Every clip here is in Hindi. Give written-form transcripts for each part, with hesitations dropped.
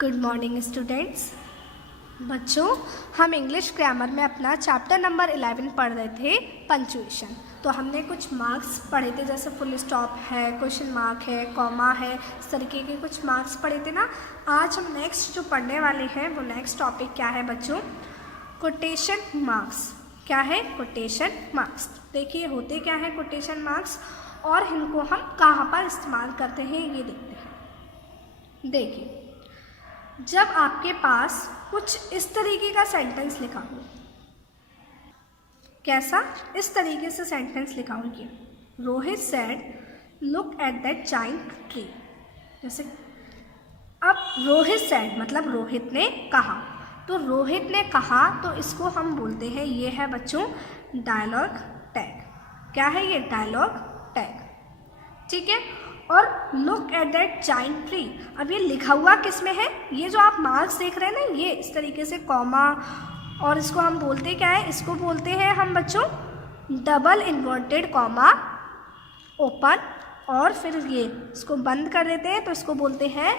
Good morning students. बच्चों, हम इंग्लिश ग्रामर में अपना चैप्टर नंबर 11 पढ़ रहे थे पंक्चुएशन। तो हमने कुछ मार्क्स पढ़े थे, जैसे फुल स्टॉप है, क्वेश्चन मार्क है, कॉमा है, इस तरीके के कुछ मार्क्स पढ़े थे ना। आज हम नेक्स्ट जो पढ़ने वाले हैं वो नेक्स्ट टॉपिक क्या है बच्चों? Quotation marks. क्या है? Quotation marks. देखिए होते क्या है कोटेशन मार्क्स और इनको हम कहाँ पर इस्तेमाल करते हैं ये देखते हैं। देखिए, जब आपके पास कुछ इस तरीके का सेंटेंस लिखा हो, कैसा? इस तरीके से सेंटेंस लिखा हो कि Rohit said look at that giant tree. जैसे अब रोहित सेड मतलब रोहित ने कहा, तो रोहित ने कहा तो इसको हम बोलते हैं, ये है बच्चों डायलॉग टैग। क्या है ये? Dialogue tag. ठीक है। और look at that giant tree, अब ये लिखा हुआ किस में है? ये जो आप मार्क्स देख रहे हैं ना, ये इस तरीके से कॉमा, और इसको हम बोलते क्या है? इसको बोलते हैं हम बच्चों डबल इन्वर्टेड कॉमा ओपन, और फिर ये इसको बंद कर देते हैं तो इसको बोलते हैं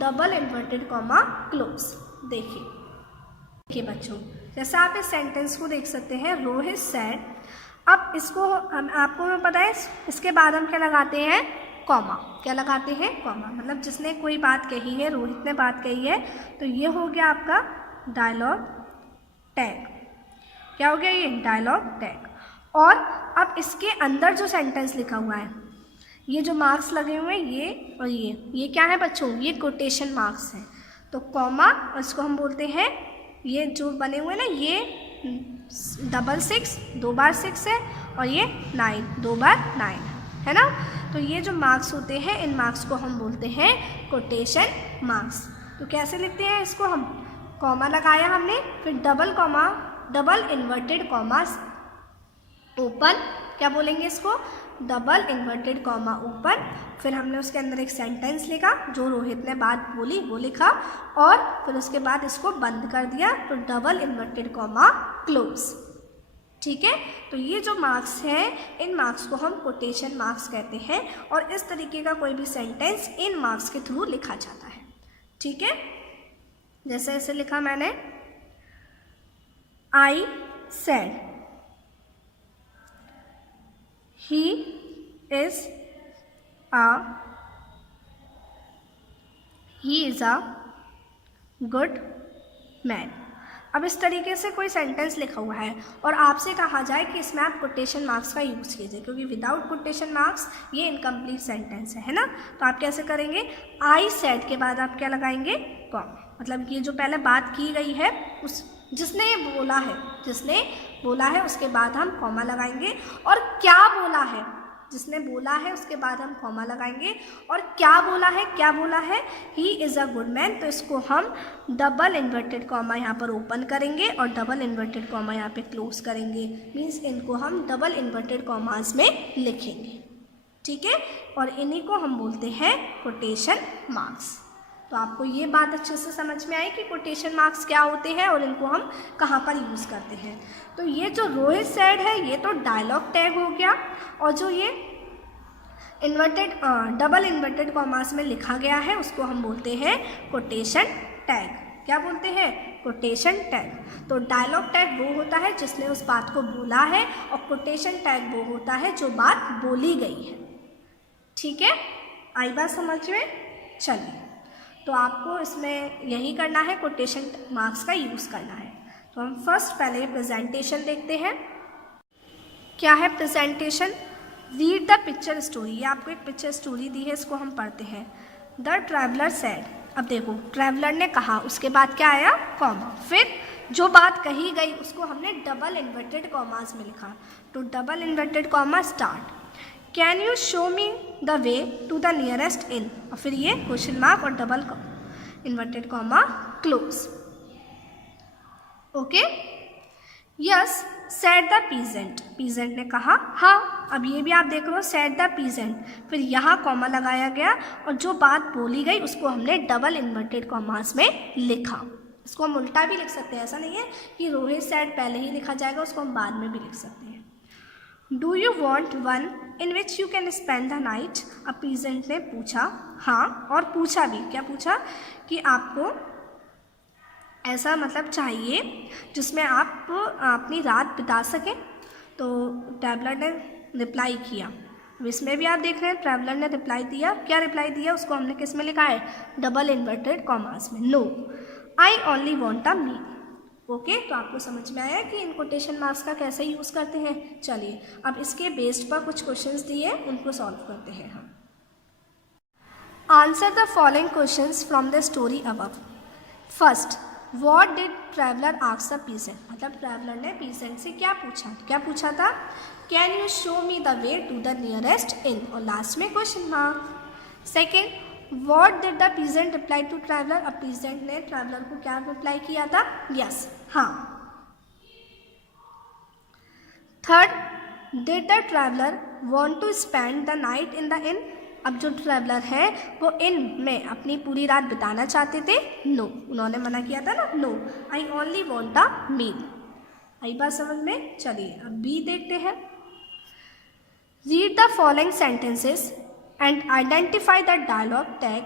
डबल इन्वर्टेड कॉमा क्लोज। देखिए बच्चों, जैसे आप इस सेंटेंस को देख सकते हैं, रोहित सेड। अब इसको आपको पता है इसके बाद हम क्या लगाते हैं? कॉमा। क्या लगाते हैं? कॉमा। मतलब जिसने कोई बात कही है, रोहित ने बात कही है, तो ये हो गया आपका डायलॉग टैग। क्या हो गया? ये डायलॉग टैग। और अब इसके अंदर जो सेंटेंस लिखा हुआ है, ये जो मार्क्स लगे हुए हैं, ये और ये क्या है बच्चों? ये कोटेशन मार्क्स हैं। तो कॉमा, और इसको हम बोलते हैं, ये जो बने हुए ना, ये 6 2 बार 6 है, और ये 9 2 बार 9 है ना। तो ये जो मार्क्स होते हैं, इन मार्क्स को हम बोलते हैं कोटेशन मार्क्स। तो कैसे लिखते हैं इसको हम? कॉमा लगाया हमने, फिर double comma, double inverted commas open. क्या बोलेंगे इसको? Double inverted comma open. फिर हमने उसके अंदर एक सेंटेंस लिखा, जो रोहित ने बात बोली वो लिखा, और फिर उसके बाद इसको बंद कर दिया, तो डबल इन्वर्टेड कॉमा क्लोज। ठीक है। तो ये जो मार्क्स हैं, इन मार्क्स को हम कोटेशन मार्क्स कहते हैं, और इस तरीके का कोई भी सेंटेंस इन मार्क्स के थ्रू लिखा जाता है। ठीक है। जैसे ऐसे लिखा मैंने, आई said he is a good man. अब इस तरीके से कोई सेंटेंस लिखा हुआ है और आपसे कहा जाए कि इसमें आप कोटेशन मार्क्स का यूज़ कीजिए, क्योंकि विदाउट कोटेशन मार्क्स ये इनकम्प्लीट सेंटेंस है ना। तो आप कैसे करेंगे? आई सेड के बाद आप क्या लगाएंगे? कॉमा। मतलब ये जो पहले बात की गई है, उस जिसने बोला है उसके बाद हम कॉमा लगाएंगे, और क्या बोला है, जिसने बोला है उसके बाद हम कॉमा लगाएंगे, और क्या बोला है he is a good man, तो इसको हम डबल इन्वर्टेड कॉमा यहाँ पर ओपन करेंगे और डबल इन्वर्टेड कॉमा यहाँ पे क्लोज करेंगे। मीन्स इनको हम डबल इन्वर्टेड कॉमास में लिखेंगे। ठीक है। और इन्हीं को हम बोलते हैं कोटेशन मार्क्स। तो आपको ये बात अच्छे से समझ में आई कि कोटेशन मार्क्स क्या होते हैं और इनको हम कहाँ पर यूज़ करते हैं। तो ये जो रोहित सेड है, ये तो डायलॉग टैग हो गया, और जो ये डबल इन्वर्टेड कॉमास में लिखा गया है, उसको हम बोलते हैं कोटेशन टैग। क्या बोलते हैं? Quotation tag. तो डायलॉग टैग वो होता है जिसने उस बात को बोला है, और कोटेशन टैग वो होता है जो बात बोली गई है। ठीक है। आई बात समझ में? चलिए, तो आपको इसमें यही करना है, कोटेशन मार्क्स का यूज़ करना है। तो हम फर्स्ट पहले प्रेजेंटेशन देखते हैं। क्या है presentation? Read the picture story. ये आपको एक पिक्चर स्टोरी दी है, इसको हम पढ़ते हैं। The traveller said. अब देखो, ट्रैवलर ने कहा, उसके बाद क्या आया? कॉमा। फिर जो बात कही गई उसको हमने डबल इन्वर्टेड कॉमास में लिखा, तो double inverted comma start. Can you show me the way to the nearest inn, और फिर ये क्वेश्चन मार्क और double inverted comma close. Okay. Yes said the peasant. Peasant ने कहा हाँ। अब ये भी आप देख रहे हो, सेड द पीजेंट, फिर यहाँ कॉमा लगाया गया, और जो बात बोली गई उसको हमने डबल इन्वर्टेड कॉमास में लिखा। इसको हम उल्टा भी लिख सकते हैं, ऐसा नहीं है कि रोहित सेड पहले ही लिखा जाएगा, उसको हम बाद में भी लिख सकते हैं। Do you want one in which you can spend the night? अब पीजेंट ने पूछा, हाँ, और पूछा भी, क्या पूछा कि आपको ऐसा मतलब चाहिए जिसमें आप अपनी रात बिता सकें। तो ट्रैवलर ने रिप्लाई किया। इसमें भी आप देख रहे हैं ट्रैवलर ने रिप्लाई दिया। क्या रिप्लाई दिया? उसको हमने किस में लिखा है? डबल इन्वर्टेड कॉमास में। No, I only want a meal. Okay, तो आपको समझ में आया कि इन कोटेशन मार्क्स का कैसे यूज़ करते हैं। चलिए अब इसके बेस्ड पर कुछ क्वेश्चंस दिए, उनको सॉल्व करते हैं हम। Answer the following questions from the story above. First, what did traveller ask the peasant? मतलब ट्रैवलर ने पीजेंट से क्या पूछा था? Can you show me the way to the nearest inn, और लास्ट में question mark. Second, what did the peasant reply to traveller? अब पीजेंट ने ट्रैवलर को क्या रिप्लाई किया था? यस, हाँ। Third, did the traveller want to spend the night in the in? अब जो ट्रैवलर है वो इन में अपनी पूरी रात बिताना चाहते थे? नो, उन्होंने मना किया था ना। No, I only want a meal. आई बात समझ में? चलिए अब बी देखते हैं। Read the following sentences and identify the dialogue tag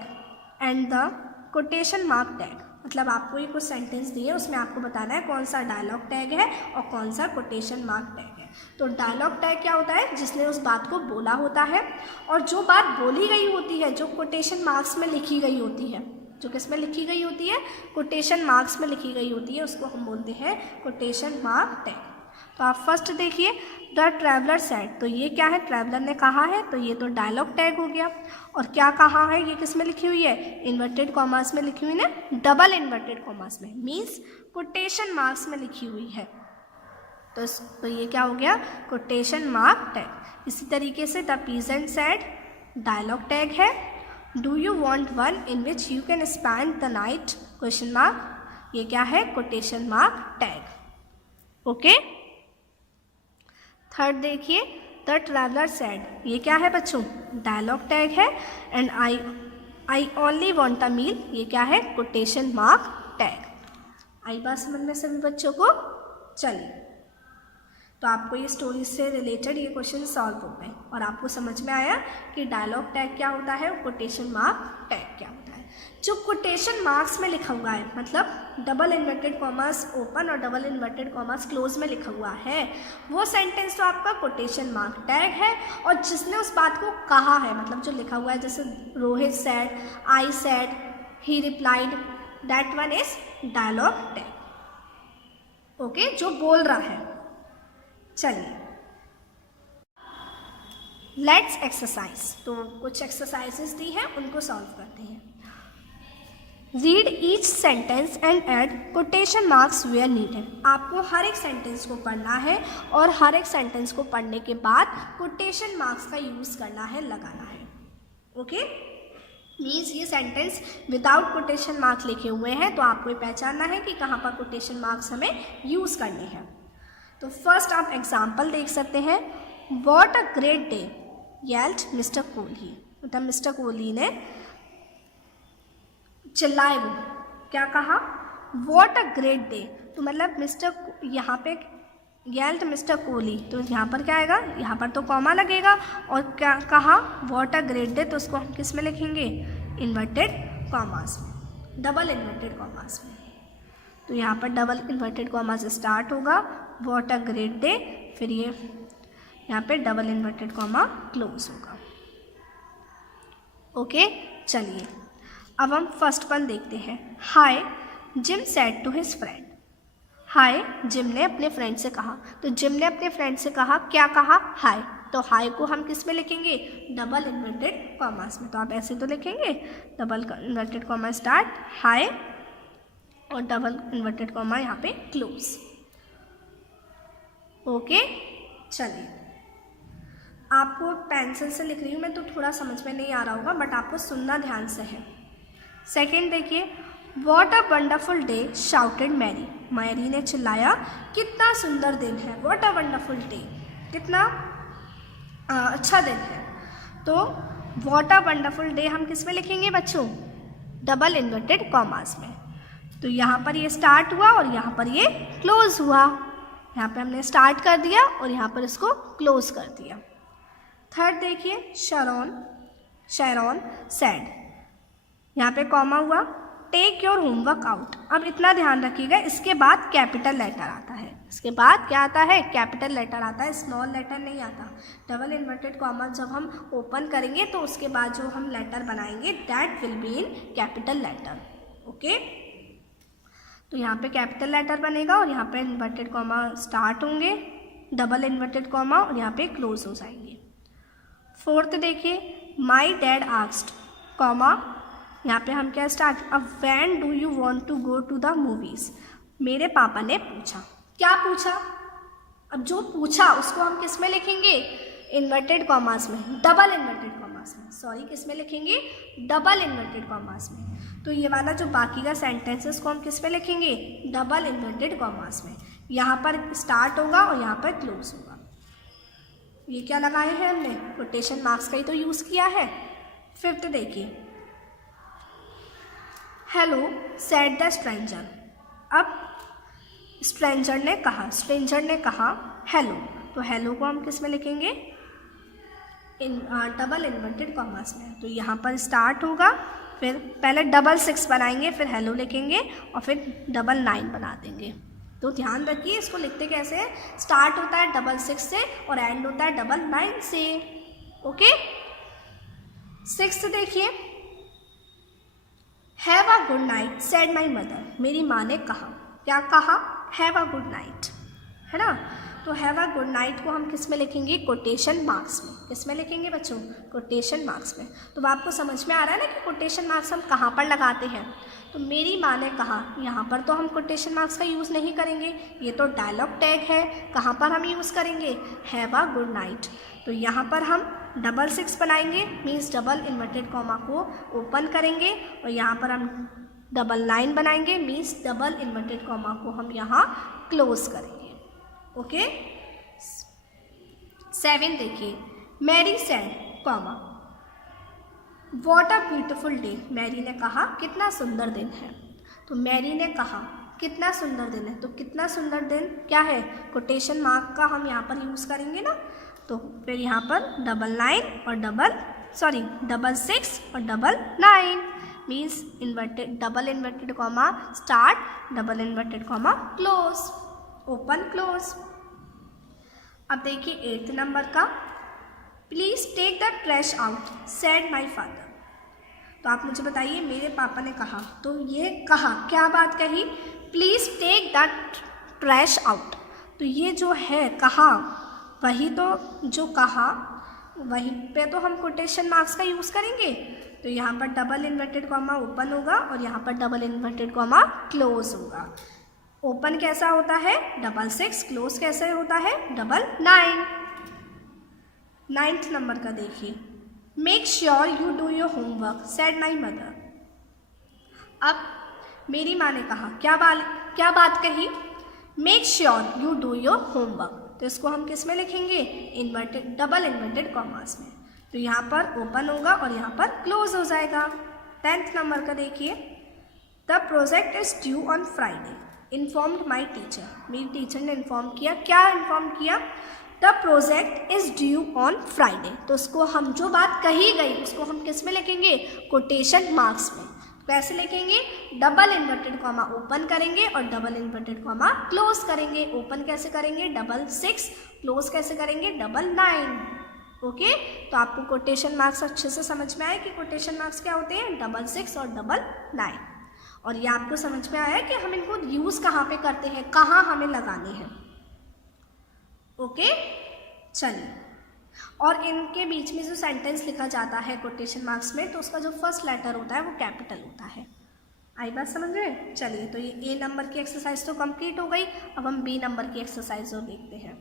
and the quotation mark tag. मतलब आपको ये कुछ सेंटेंस दिए, उसमें आपको बताना है कौन सा डायलॉग टैग है और कौन सा कोटेशन मार्क टैग है। तो डायलॉग टैग क्या होता है? जिसने उस बात को बोला होता है, और जो बात बोली गई होती है, जो कोटेशन मार्क्स में लिखी गई होती है, जो किस में लिखी गई होती है? कोटेशन मार्क्स में लिखी गई होती है, उसको हम बोलते हैं कोटेशन मार्क टैग। तो आप फर्स्ट देखिए, द ट्रैवलर सेड, तो ये क्या है? ट्रैवलर ने कहा है, तो ये तो डायलॉग टैग हो गया। और क्या कहा है? ये किस में लिखी हुई है? इन्वर्टेड कॉमास में लिखी हुई ना, डबल इन्वर्टेड कॉमास में, मीन्स कोटेशन मार्क्स में लिखी हुई है। तो ये क्या हो गया? Quotation mark tag. इसी तरीके से the peasant said dialogue tag है। Do you want one in which you can spend the night? Question mark, ये क्या है? Quotation mark tag. Okay, third देखिए, द ट्रैवलर सेड, ये क्या है बच्चों? डायलॉग टैग है। And I only want a मील, ये क्या है? Quotation mark tag. आई बात समझ में सभी बच्चों को? चलिए, तो आपको ये स्टोरी से रिलेटेड ये क्वेश्चन सॉल्व हो गए और आपको समझ में आया कि डायलॉग टैग क्या होता है और कोटेशन मार्क टैग क्या होता है। जो कोटेशन मार्क्स में लिखा हुआ है, मतलब डबल इन्वर्टेड कॉमास ओपन और डबल इन्वर्टेड कॉमास क्लोज में लिखा हुआ है, वो सेंटेंस तो आपका कोटेशन मार्क टैग है। और जिसने उस बात को कहा है, मतलब जो लिखा हुआ है, जैसे Rohit said, I said, he replied, that one is dialogue tag. Okay, जो बोल रहा है। चलिए लेट्स एक्सरसाइज, तो कुछ एक्सरसाइजेस दी हैं, उनको सॉल्व करते हैं। Read each sentence and add quotation marks where needed. आपको हर एक सेंटेंस को पढ़ना है और हर एक सेंटेंस को पढ़ने के बाद कोटेशन मार्क्स का यूज़ करना है, लगाना है। ओके, मीन्स ये सेंटेंस विदाउट कोटेशन मार्क्स लिखे हुए हैं, तो आपको पहचानना है कि कहाँ पर कोटेशन मार्क्स हमें यूज़ करने हैं। तो फर्स्ट आप एग्जाम्पल देख सकते हैं। What a great day yelled mister Kohli. मतलब मिस्टर कोहली ने चिल्लाए, वो क्या कहा? What a great day. तो मतलब मिस्टर, यहाँ पे येल्ड मिस्टर कोहली, तो यहाँ पर क्या आएगा? यहाँ पर तो कॉमा लगेगा। और क्या कहा? वॉट अ ग्रेट डे, तो उसको हम किस में लिखेंगे? इन्वर्टेड कॉमास में, डबल इन्वर्टेड कॉमास में। तो यहाँ पर डबल इन्वर्टेड कॉमा से स्टार्ट होगा, वॉट अ ग्रेट डे, फिर ये यहाँ पे डबल इन्वर्टेड कॉमा क्लोज होगा। ओके, चलिए अब हम फर्स्ट वन देखते हैं। Hi Jim said to his friend. Hi Jim ने अपने फ्रेंड से कहा। तो जिम ने अपने फ्रेंड से कहा, क्या कहा? हाय। तो हाय को हम किस में लिखेंगे? डबल इन्वर्टेड कॉमास में। तो आप ऐसे तो लिखेंगे, डबल इन्वर्टेड कॉमा स्टार्ट, हाय, और डबल इन्वर्टेड कॉमा यहाँ पे क्लोज। ओके, चलिए आपको पेंसिल से लिख रही हूँ मैं, तो थोड़ा समझ में नहीं आ रहा होगा, बट आपको सुनना ध्यान से है। सेकेंड देखिए, what a wonderful day shouted Mary. Mary ने चिल्लाया, कितना सुंदर दिन है। वॉट अ वंडरफुल डे, कितना अच्छा दिन है। तो वॉट अ वंडरफुल डे हम किस में लिखेंगे बच्चों? डबल इन्वर्टेड कॉमास में। तो यहाँ पर ये स्टार्ट हुआ और यहाँ पर ये क्लोज हुआ। यहाँ पे हमने स्टार्ट कर दिया और यहाँ पर इसको क्लोज कर दिया। थर्ड देखिए शैरॉन सेड, यहाँ पे कॉमा हुआ, टेक योर होमवर्क आउट। अब इतना ध्यान रखिएगा, इसके बाद कैपिटल लेटर आता है, इसके बाद क्या आता है, कैपिटल लेटर आता है, स्मॉल लेटर नहीं आता। डबल इन्वर्टेड कॉमा जब हम ओपन करेंगे तो उसके बाद जो हम लेटर बनाएंगे that will be in capital letter. Okay, तो यहाँ पे कैपिटल लेटर बनेगा और यहाँ पे इन्वर्टेड कॉमा स्टार्ट होंगे, डबल इन्वर्टेड कॉमा, और यहाँ पे क्लोज हो जाएंगे। फोर्थ देखिए, माई डैड आस्क्ड कॉमा, यहाँ पे हम क्या स्टार्ट, अब when do you want to go to the movies, मेरे पापा ने पूछा, क्या पूछा, अब जो पूछा उसको हम किस में लिखेंगे, इन्वर्टेड कॉमास में, डबल इन्वर्टेड कॉमास में, सॉरी किस में लिखेंगे, डबल इन्वर्टेड कॉमास में। तो ये वाला जो बाकी का सेंटेंस है उसको हम किस में लिखेंगे, डबल इन्वर्टेड कॉमास में। यहाँ पर स्टार्ट होगा और यहाँ पर क्लोज होगा। ये क्या लगाए हैं हमने, कोटेशन मार्क्स का ही तो यूज़ किया है। फिफ्थ देखिए, हेलो सेड द स्ट्रेंजर, अब स्ट्रेंजर ने कहा हेलो, तो हेलो को हम किस में लिखेंगे, डबल इन्वर्टेड कॉमास में। तो यहाँ पर स्टार्ट होगा, फिर पहले डबल 6 बनाएंगे, फिर हेलो लिखेंगे और फिर डबल 9 बना देंगे। तो ध्यान रखिए इसको लिखते कैसे हैं, स्टार्ट होता है डबल 6 से और एंड होता है डबल 9 से। ओके, सिक्स्थ देखिए, have a good night said my mother, मेरी माँ ने कहा, क्या कहा, हैव अ गुड नाइट, है ना। तो हैव अ गुड नाइट को हम किस में लिखेंगे, कोटेशन मार्क्स में। किस में लिखेंगे बच्चों, कोटेशन मार्क्स में। तो आपको समझ में आ रहा है ना कि कोटेशन मार्क्स हम कहाँ पर लगाते हैं। तो मेरी माँ ने कहा, यहाँ पर तो हम कोटेशन मार्क्स का यूज़ नहीं करेंगे, ये तो डायलॉग टैग है। कहाँ पर हम यूज़ करेंगे, हैव अ गुड नाइट। तो यहाँ पर हम डबल 6 बनाएंगे, मीन्स डबल इन्वर्टेड कॉमा को ओपन करेंगे, और यहाँ पर हम डबल 9 बनाएंगे, मीन्स डबल इन्वर्टेड कॉमा को हम यहाँ क्लोज करेंगे। ओके, 7 देखिए, Mary said comma what a beautiful day, Mary ने कहा कितना सुंदर दिन है। तो मैरी ने कहा कितना सुंदर दिन है, तो कितना सुंदर दिन क्या है, कोटेशन मार्क का हम यहाँ पर यूज़ करेंगे ना। तो फिर यहाँ पर डबल 6 और double 9 means inverted, double inverted comma start, double inverted comma close, open close. अब देखिए 8th नंबर का, please take the trash out said my father. तो आप मुझे बताइए, मेरे पापा ने कहा, तो ये कहा, क्या बात कही, please take the trash out. तो ये जो है कहा, वही तो जो कहा वहीं पे तो हम कोटेशन मार्क्स का यूज़ करेंगे। तो यहाँ पर डबल इन्वर्टेड कॉमा ओपन होगा और यहाँ पर डबल इन्वर्टेड कॉमा क्लोज होगा। ओपन कैसा होता है, डबल 6, क्लोज कैसे होता है, डबल 9। 9th नंबर का देखिए, make sure you do your homework said my mother. अब मेरी माँ ने कहा, क्या बात कही, make sure you do your homework. तो इसको हम किस में लिखेंगे, इन्वर्टेड, डबल इन्वर्टेड कॉमास में। तो यहाँ पर ओपन होगा और यहाँ पर क्लोज हो जाएगा। 10th नंबर का देखिए, the project is due on Friday informed my teacher. मेरी टीचर ने इन्फॉर्म किया, क्या इन्फॉर्म किया, the project is due on Friday. तो उसको हम जो बात कही गई उसको हम किस में लिखेंगे, कोटेशन मार्क्स में। कैसे लिखेंगे, डबल इन्वर्टेड कॉमा ओपन करेंगे और डबल इन्वर्टेड कॉमा क्लोज करेंगे। ओपन कैसे करेंगे, डबल 6, क्लोज कैसे करेंगे, डबल 9। ओके, तो आपको कोटेशन मार्क्स अच्छे से समझ में आए कि कोटेशन मार्क्स क्या होते हैं, डबल 6 और डबल 9। और ये आपको समझ में आया कि हम इनको यूज़ कहाँ पे करते हैं, कहाँ हमें लगाने हैं। ओके, चलिए, और इनके बीच में जो सेंटेंस लिखा जाता है कोटेशन मार्क्स में, तो उसका जो फर्स्ट लेटर होता है वो कैपिटल होता है। आई बात समझ रहे। चलिए, तो ये ए नंबर की एक्सरसाइज तो कंप्लीट हो गई। अब हम बी नंबर की एक्सरसाइज और देखते हैं।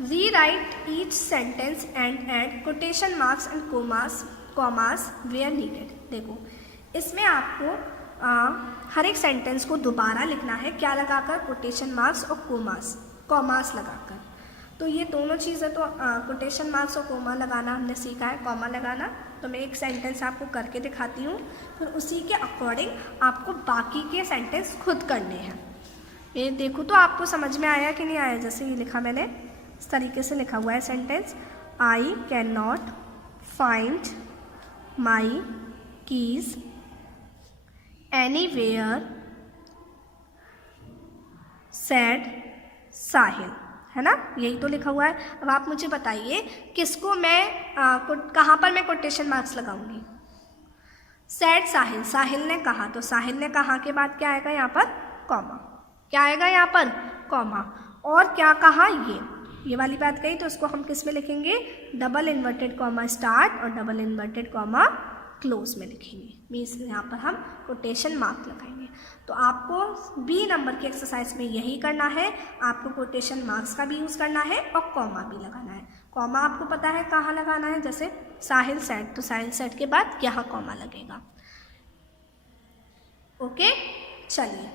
Rewrite each sentence and add quotation marks and commas where needed. देखो, इसमें आपको हर एक सेंटेंस को दोबारा लिखना है, क्या लगाकर, कोटेशन मार्क्स और कॉमास लगाकर। तो ये दोनों चीज़ें तो कोटेशन मार्क्स और कॉमा लगाना हमने सीखा है, कॉमा लगाना। तो मैं एक सेंटेंस आपको करके दिखाती हूँ, फिर उसी के अकॉर्डिंग आपको बाकी के सेंटेंस खुद करने हैं। ये देखो तो आपको समझ में आया कि नहीं आया। जैसे ये लिखा मैंने, इस तरीके से लिखा हुआ है sentence. I can not find my keys anywhere said Sahil, है ना, यही तो लिखा हुआ है। अब आप मुझे बताइए किसको मैं कहाँ पर मैं कोटेशन मार्क्स लगाऊंगी। सैड साहिल, साहिल ने कहा, तो साहिल ने कहा के बाद क्या आएगा यहाँ पर, कॉमा। क्या आएगा यहाँ पर, कॉमा। और क्या कहा, ये वाली बात कही, तो उसको हम किस में लिखेंगे, डबल इन्वर्टेड कॉमा स्टार्ट और डबल इन्वर्टेड कॉमा क्लोज में लिखेंगे। मीन्स यहाँ पर हम कोटेशन मार्क लगाएंगे। तो आपको बी नंबर की एक्सरसाइज में यही करना है, आपको कोटेशन मार्क्स का भी यूज़ करना है और कॉमा भी लगाना है। कॉमा आपको पता है कहाँ लगाना है, जैसे साहिल सेड, तो साहिल सेड के बाद यहाँ कॉमा लगेगा। ओके, चलिए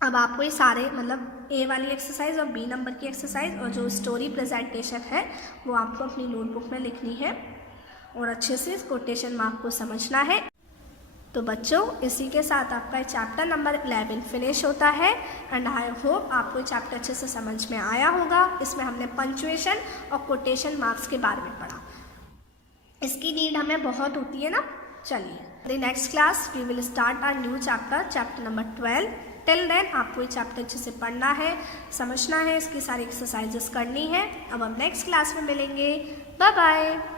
अब आपको ये सारे मतलब ए वाली एक्सरसाइज और बी नंबर की एक्सरसाइज और जो स्टोरी प्रेजेंटेशन है वो आपको अपनी नोटबुक में लिखनी है और अच्छे से इस कोटेशन मार्क को समझना है। तो बच्चों, इसी के साथ आपका चैप्टर नंबर 11 फिनिश होता है एंड आई होप आपको चैप्टर अच्छे से समझ में आया होगा। इसमें हमने पंक्चुएशन और कोटेशन मार्क्स के बारे में पढ़ा, इसकी नीड हमें बहुत होती है ना। चलिए, the next class we will start our new chapter number 12। Till then आपको ये चैप्टर अच्छे से पढ़ना है, समझना है, इसकी सारी एक्सरसाइजेस करनी है। अब हम नेक्स्ट क्लास में मिलेंगे। Bye bye.